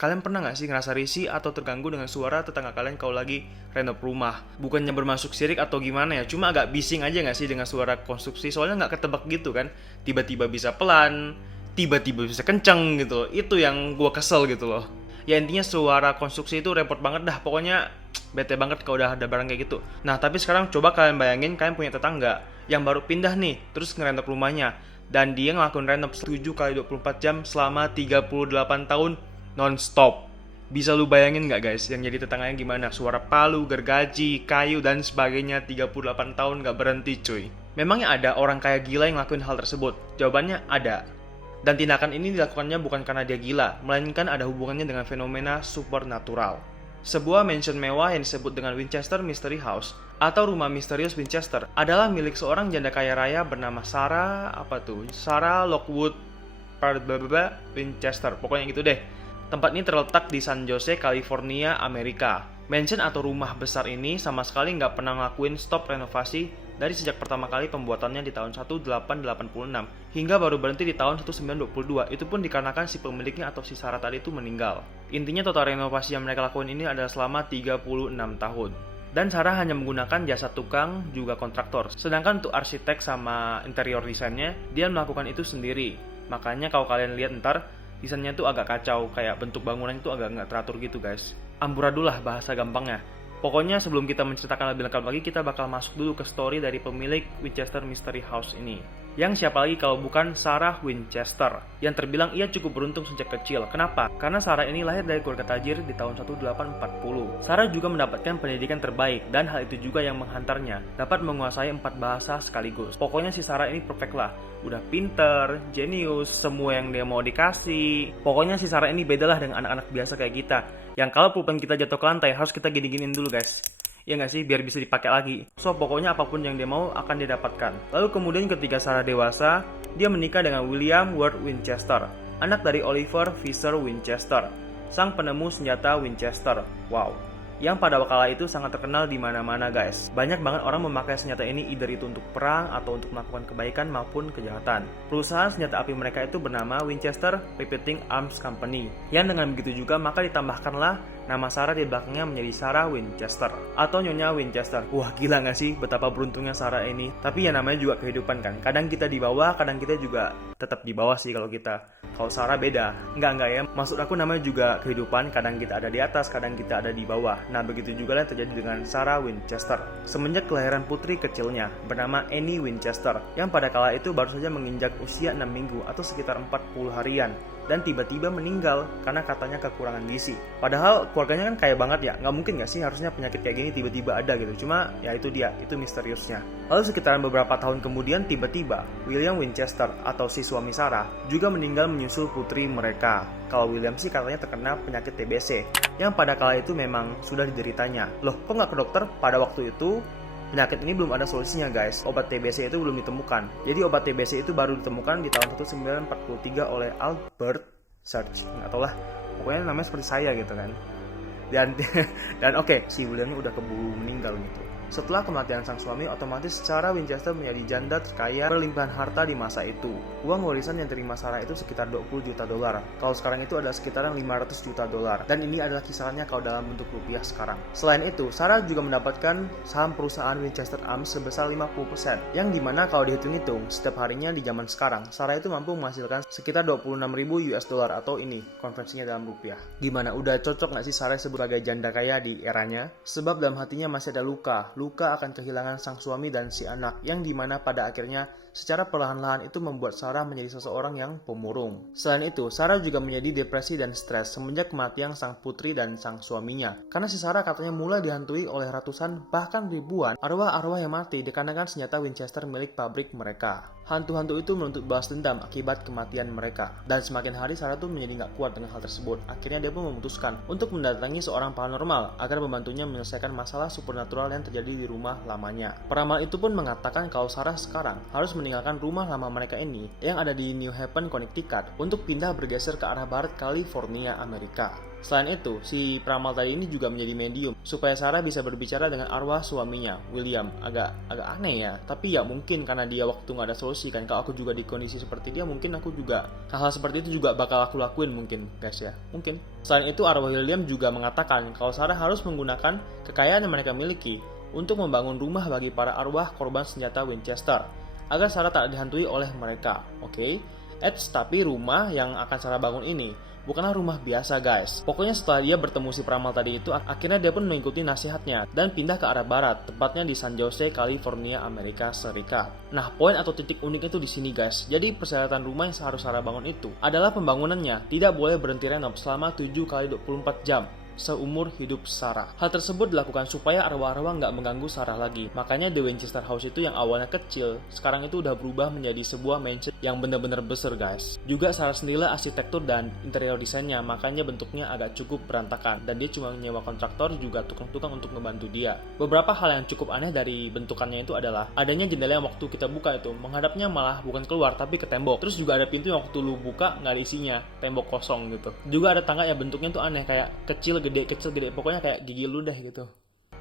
Kalian pernah nggak sih ngerasa risih atau terganggu dengan suara tetangga kalian kalau lagi renov rumah? Bukannya bermasuk syirik atau gimana ya, cuma agak bising aja nggak sih dengan suara konstruksi, soalnya nggak ketebak gitu kan. Tiba-tiba bisa pelan, tiba-tiba bisa kenceng gitu loh. Itu yang gua kesel gitu loh. Ya intinya suara konstruksi itu repot banget dah, pokoknya bete banget kalau udah ada barang kayak gitu. Nah tapi sekarang coba kalian bayangin kalian punya tetangga yang baru pindah nih, terus ngerenov rumahnya. Dan dia ngelakuin renov 7 kali 24 jam selama 38 tahun non-stop. Bisa lu bayangin nggak guys, yang jadi tetangganya gimana? Suara palu, gergaji, kayu, dan sebagainya 38 tahun nggak berhenti cuy. Memangnya ada orang kaya gila yang ngelakuin hal tersebut? Jawabannya ada. Dan tindakan ini dilakukannya bukan karena dia gila, melainkan ada hubungannya dengan fenomena supernatural. Sebuah mansion mewah yang disebut dengan Winchester Mystery House atau rumah misterius Winchester adalah milik seorang janda kaya raya bernama Sarah Lockwood Winchester. Pokoknya gitu deh. Tempat ini terletak di San Jose, California, Amerika. Mansion atau rumah besar ini sama sekali nggak pernah ngelakuin stop renovasi dari sejak pertama kali pembuatannya di tahun 1886 hingga baru berhenti di tahun 1922. Itu pun dikarenakan si pemiliknya atau si Sarah tadi itu meninggal. Intinya total renovasi yang mereka lakukan ini adalah selama 36 tahun. Dan Sarah hanya menggunakan jasa tukang juga kontraktor. Sedangkan untuk arsitek sama interior desainnya, dia melakukan itu sendiri. Makanya kalau kalian lihat ntar, desainnya tuh agak kacau, kayak bentuk bangunan itu agak nggak teratur gitu guys. Amburadul lah bahasa gampangnya. Pokoknya sebelum kita menceritakan lebih lengkap lagi, kita bakal masuk dulu ke story dari pemilik Winchester Mystery House ini. Yang siapa lagi kalau bukan Sarah Winchester, yang terbilang ia cukup beruntung sejak kecil. Kenapa? Karena Sarah ini lahir dari keluarga tajir di tahun 1840. Sarah juga mendapatkan pendidikan terbaik, dan hal itu juga yang menghantarnya dapat menguasai 4 bahasa sekaligus. Pokoknya si Sarah ini perfect lah. Udah pinter, jenius, semua yang dia mau dikasih. Pokoknya si Sarah ini bedalah dengan anak-anak biasa kayak kita, yang kalau pulpen kita jatuh ke lantai harus kita gini-giniin dulu guys. Ya nggak sih, biar bisa dipakai lagi. So pokoknya apapun yang dia mau akan dia dapatkan. Lalu kemudian ketika Sarah dewasa, dia menikah dengan William Ward Winchester, anak dari Oliver Fisher Winchester, sang penemu senjata Winchester. Wow, yang pada kala itu sangat terkenal di mana-mana guys. Banyak banget orang memakai senjata ini either itu untuk perang atau untuk melakukan kebaikan maupun kejahatan. Perusahaan senjata api mereka itu bernama Winchester Repeating Arms Company. Yang dengan begitu juga maka ditambahkanlah nama Sarah di belakangnya menjadi Sarah Winchester atau Nyonya Winchester. Wah gila gak sih betapa beruntungnya Sarah ini. Tapi ya namanya juga kehidupan kan. Kadang kita di bawah, kadang kita juga tetap di bawah sih kalau kita. Kalau Sarah beda. Enggak ya. Maksud aku namanya juga kehidupan. Kadang kita ada di atas, kadang kita ada di bawah. Nah begitu juga yang terjadi dengan Sarah Winchester. Semenjak kelahiran putri kecilnya bernama Annie Winchester, yang pada kala itu baru saja menginjak usia 6 minggu atau sekitar 40 harian. Dan tiba-tiba meninggal karena katanya kekurangan gizi. Padahal keluarganya kan kaya banget ya, nggak mungkin nggak sih harusnya penyakit kayak gini tiba-tiba ada gitu. Cuma ya itu dia, itu misteriusnya. Lalu sekitaran beberapa tahun kemudian tiba-tiba William Winchester atau si suami Sarah juga meninggal menyusul putri mereka. Kalau William sih katanya terkena penyakit TBC, yang pada kala itu memang sudah dideritanya. Loh kok nggak ke dokter pada waktu itu? Penyakit ini belum ada solusinya guys, obat TBC itu belum ditemukan. Jadi obat TBC itu baru ditemukan di tahun 1943 oleh Albert Serge. Nggak tau lah, pokoknya namanya seperti saya gitu kan. Dan oke, si William udah keburu meninggal gitu. Setelah kematian sang suami, otomatis Sarah Winchester menjadi janda terkaya berlimpahan harta di masa itu. Uang warisan yang diterima Sarah itu sekitar 20 juta dolar. Kalau sekarang itu adalah sekitaran 500 juta dolar. Dan ini adalah kisarannya kalau dalam bentuk rupiah sekarang. Selain itu, Sarah juga mendapatkan saham perusahaan Winchester Arms sebesar 50%. Yang dimana kalau dihitung-hitung, setiap harinya di zaman sekarang, Sarah itu mampu menghasilkan sekitar 26.000 US dollar atau ini, konversinya dalam rupiah. Gimana, udah cocok nggak sih Sarah sebagai janda kaya di eranya? Sebab dalam hatinya masih ada luka akan kehilangan sang suami dan si anak, yang dimana pada akhirnya secara perlahan-lahan itu membuat Sarah menjadi seseorang yang pemurung. Selain itu, Sarah juga menjadi depresi dan stres semenjak kematian sang putri dan sang suaminya. Karena si Sarah katanya mulai dihantui oleh ratusan bahkan ribuan arwah-arwah yang mati dikarenakan senjata Winchester milik pabrik mereka. Hantu-hantu itu menuntut balas dendam akibat kematian mereka. Dan semakin hari Sarah tuh menjadi gak kuat dengan hal tersebut. Akhirnya dia pun memutuskan untuk mendatangi seorang paranormal agar membantunya menyelesaikan masalah supernatural yang terjadi di rumah lamanya. Peramal itu pun mengatakan kalau Sarah sekarang harus meninggalkan rumah lama mereka ini yang ada di New Haven, Connecticut untuk pindah bergeser ke arah barat California, Amerika. Selain itu, si peramal tadi ini juga menjadi medium supaya Sarah bisa berbicara dengan arwah suaminya, William. Agak aneh ya, tapi ya mungkin karena dia waktu nggak ada solusi kan. Kalau aku juga di kondisi seperti dia, mungkin aku juga hal-hal seperti itu juga bakal aku lakuin mungkin, guys ya. Mungkin. Selain itu, arwah William juga mengatakan kalau Sarah harus menggunakan kekayaan yang mereka miliki untuk membangun rumah bagi para arwah korban senjata Winchester agar Sarah tak dihantui oleh mereka. Oke? Tapi rumah yang akan Sarah bangun ini bukanlah rumah biasa, guys. Pokoknya setelah dia bertemu si peramal tadi itu, akhirnya dia pun mengikuti nasihatnya dan pindah ke arah barat, tepatnya di San Jose, California, Amerika Serikat. Nah, poin atau titik unik itu di sini, guys. Jadi persyaratan rumah yang harus Sarah bangun itu adalah pembangunannya tidak boleh berhenti renov selama 7 kali 24 jam seumur hidup Sarah. Hal tersebut dilakukan supaya arwah-arwah nggak mengganggu Sarah lagi. Makanya The Winchester House itu yang awalnya kecil, sekarang itu udah berubah menjadi sebuah mansion yang benar-benar besar, guys. Juga Sarah sendirilah arsitektur dan interior desainnya, makanya bentuknya agak cukup berantakan. Dan dia cuma nyewa kontraktor juga tukang-tukang untuk ngebantu dia. Beberapa hal yang cukup aneh dari bentukannya itu adalah adanya jendela yang waktu kita buka itu menghadapnya malah bukan keluar tapi ke tembok. Terus juga ada pintu yang waktu lu buka nggak ada isinya, tembok kosong gitu. Juga ada tangga yang bentuknya tuh aneh, kayak kecil gede, pokoknya kayak gigi ludah gitu.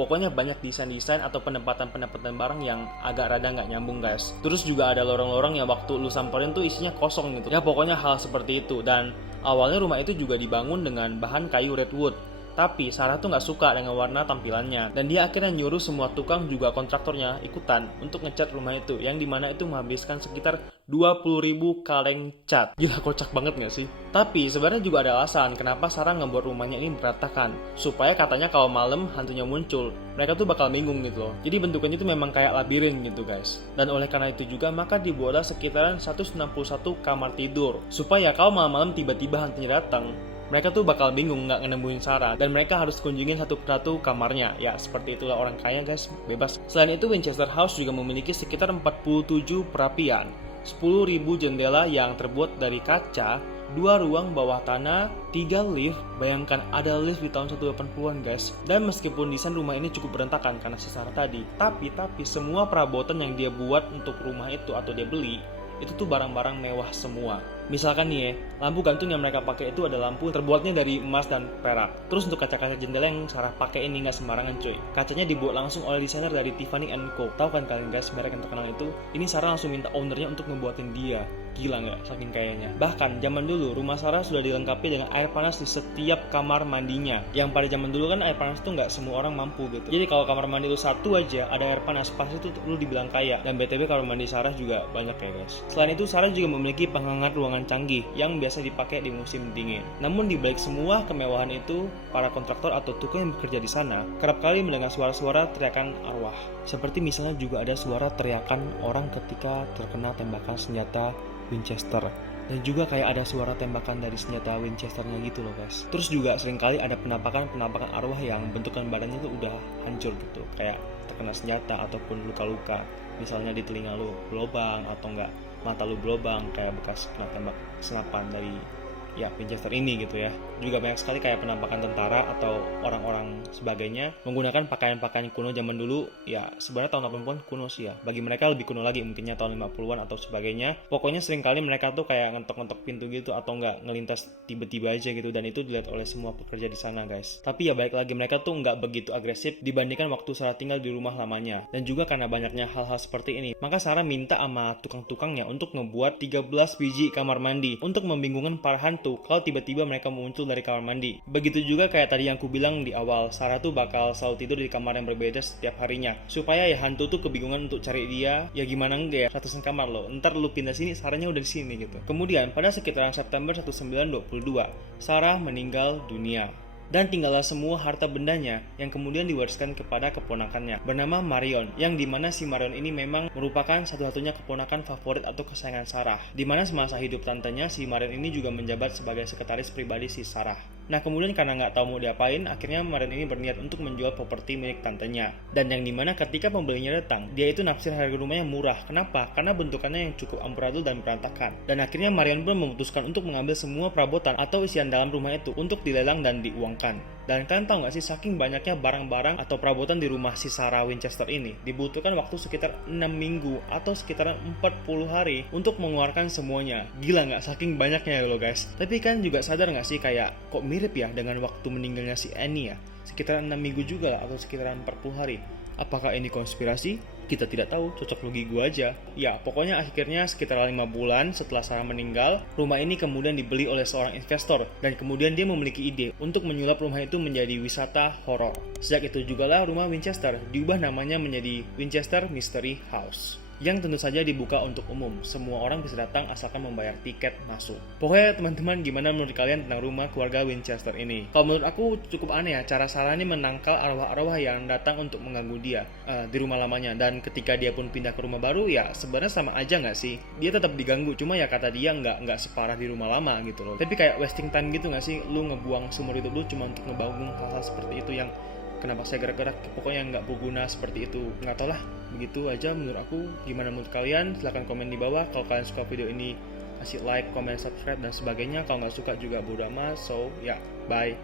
Pokoknya banyak desain-desain atau penempatan barang yang agak rada nggak nyambung, guys. Terus juga ada lorong-lorong yang waktu lu samperin tuh isinya kosong gitu. Ya pokoknya hal seperti itu. Dan awalnya rumah itu juga dibangun dengan bahan kayu redwood. Tapi Sarah tuh nggak suka dengan warna tampilannya. Dan dia akhirnya nyuruh semua tukang juga kontraktornya ikutan untuk ngecat rumah itu. Yang dimana itu menghabiskan sekitar 20.000 kaleng cat. Gila, kocak banget gak sih? Tapi sebenarnya juga ada alasan kenapa Sarah ngebuat rumahnya ini berantakan. Supaya katanya kalau malam hantunya muncul, mereka tuh bakal bingung gitu loh. Jadi bentukannya itu memang kayak labirin gitu, guys. Dan oleh karena itu juga maka dibuatlah sekitaran 161 kamar tidur. Supaya kalau malam-malam tiba-tiba hantunya datang, mereka tuh bakal bingung nggak nemuin Sarah dan mereka harus kunjungin satu persatu kamarnya. Ya seperti itulah orang kaya, guys, bebas. Selain itu Winchester House juga memiliki sekitar 47 perapian, 10.000 jendela yang terbuat dari kaca, 2 ruang bawah tanah, 3 lift. Bayangkan ada lift di tahun 180-an, guys. Dan meskipun desain rumah ini cukup berantakan karena si Sarah tadi, tapi semua perabotan yang dia buat untuk rumah itu atau dia beli itu tuh barang-barang mewah semua. Misalkan nih ya, lampu gantung yang mereka pakai itu ada lampu terbuatnya dari emas dan perak. Terus untuk kaca-kaca jendela yang Sarah pakai ini nggak sembarangan, cuy. Kacanya dibuat langsung oleh desainer dari Tiffany & Co. Tahu kan kalian, guys, merek yang terkenal itu? Ini Sarah langsung minta ownernya untuk ngebuatin dia. Gila nggak? Saking kayanya. Bahkan zaman dulu rumah Sarah sudah dilengkapi dengan air panas di setiap kamar mandinya. Yang pada zaman dulu kan air panas tuh nggak semua orang mampu gitu. Jadi kalau kamar mandi lu satu aja ada air panas, pas itu lu dibilang kaya. Dan BTW kamar mandi Sarah juga banyak ya, guys. Selain itu Sarah juga memiliki penghangat ruangan canggih yang biasa dipakai di musim dingin. Namun di balik semua kemewahan itu, para kontraktor atau tukang yang bekerja di sana kerap kali mendengar suara-suara teriakan arwah. Seperti misalnya juga ada suara teriakan orang ketika terkena tembakan senjata Winchester. Dan juga kayak ada suara tembakan dari senjata Winchesternya gitu loh, guys. Terus juga seringkali ada penampakan arwah yang bentukan badannya tuh udah hancur gitu, kayak terkena senjata ataupun luka-luka. Misalnya di telinga lu berlubang atau enggak mata lu berlubang kayak bekas kena tembak senapan dari Winchester ini gitu ya. Juga banyak sekali kayak penampakan tentara atau orang-orang sebagainya menggunakan pakaian-pakaian kuno zaman dulu. Ya sebenarnya tahun 80-an kuno sih ya. Bagi mereka lebih kuno lagi, mungkinnya tahun 50-an atau sebagainya. Pokoknya seringkali mereka tuh kayak ngetok-ngetok pintu gitu atau enggak ngelintas tiba-tiba aja gitu. Dan itu dilihat oleh semua pekerja di sana, guys. Tapi ya balik lagi, mereka tuh nggak begitu agresif dibandingkan waktu Sarah tinggal di rumah lamanya. Dan juga karena banyaknya hal-hal seperti ini, maka Sarah minta sama tukang-tukangnya untuk ngebuat 13 biji kamar mandi untuk membingungkan para hantu kalau tiba-tiba mereka muncul dari kamar mandi. Begitu juga kayak tadi yang ku bilang di awal, Sarah tuh bakal selalu tidur di kamar yang berbeda setiap harinya. Supaya ya hantu tuh kebingungan untuk cari dia, ya gimana enggak ya, ratusan kamar loh. Ntar lu pindah sini, Sarahnya udah di sini gitu. Kemudian pada sekitaran September 1922, Sarah meninggal dunia. Dan tinggallah semua harta bendanya yang kemudian diwariskan kepada keponakannya bernama Marion, yang dimana si Marion ini memang merupakan satu-satunya keponakan favorit atau kesayangan Sarah, dimana semasa hidup tantenya si Marion ini juga menjabat sebagai sekretaris pribadi si Sarah. Nah kemudian karena nggak tahu mau diapain, akhirnya Marion ini berniat untuk menjual properti milik tantenya. Dan yang dimana ketika pembelinya datang, dia itu naksir harga rumahnya murah. Kenapa? Karena bentukannya yang cukup amburadul dan berantakan. Dan akhirnya Marion pun memutuskan untuk mengambil semua perabotan atau isian dalam rumah itu untuk dilelang dan diuangkan. Dan kalian tahu nggak sih, saking banyaknya barang-barang atau perabotan di rumah si Sarah Winchester ini, dibutuhkan waktu sekitar 6 minggu atau sekitaran 40 hari untuk mengeluarkan semuanya. Gila nggak, saking banyaknya ya lo guys. Tapi kan juga sadar nggak sih, kayak kok mirip ya dengan waktu meninggalnya si Annie ya, sekitaran 6 minggu juga lah, atau sekitaran 40 hari. Apakah ini konspirasi? Kita tidak tahu, cocok logi gua aja. Ya, pokoknya akhirnya sekitar 5 bulan setelah Sarah meninggal, rumah ini kemudian dibeli oleh seorang investor, dan kemudian dia memiliki ide untuk menyulap rumah itu menjadi wisata horor. Sejak itu jugalah rumah Winchester diubah namanya menjadi Winchester Mystery House, yang tentu saja dibuka untuk umum. Semua orang bisa datang asalkan membayar tiket masuk. Pokoknya teman-teman, gimana menurut kalian tentang rumah keluarga Winchester ini? Kalau menurut aku cukup aneh ya, cara Sarah ini menangkal arwah-arwah yang datang untuk mengganggu dia di rumah lamanya. Dan ketika dia pun pindah ke rumah baru, ya sebenarnya sama aja nggak sih? Dia tetap diganggu, cuma ya kata dia nggak separah di rumah lama gitu loh. Tapi kayak wasting time gitu nggak sih? Lu ngebuang seumur hidup lu cuma untuk ngebangun hal-hal seperti itu yang kenapa saya gerak-gerak, pokoknya nggak berguna seperti itu. Nggak tau lah, begitu aja menurut aku. Gimana menurut kalian? Silahkan komen di bawah. Kalau kalian suka video ini, kasih like, comment, subscribe, dan sebagainya. Kalau nggak suka juga bodo amat. So, ya, bye.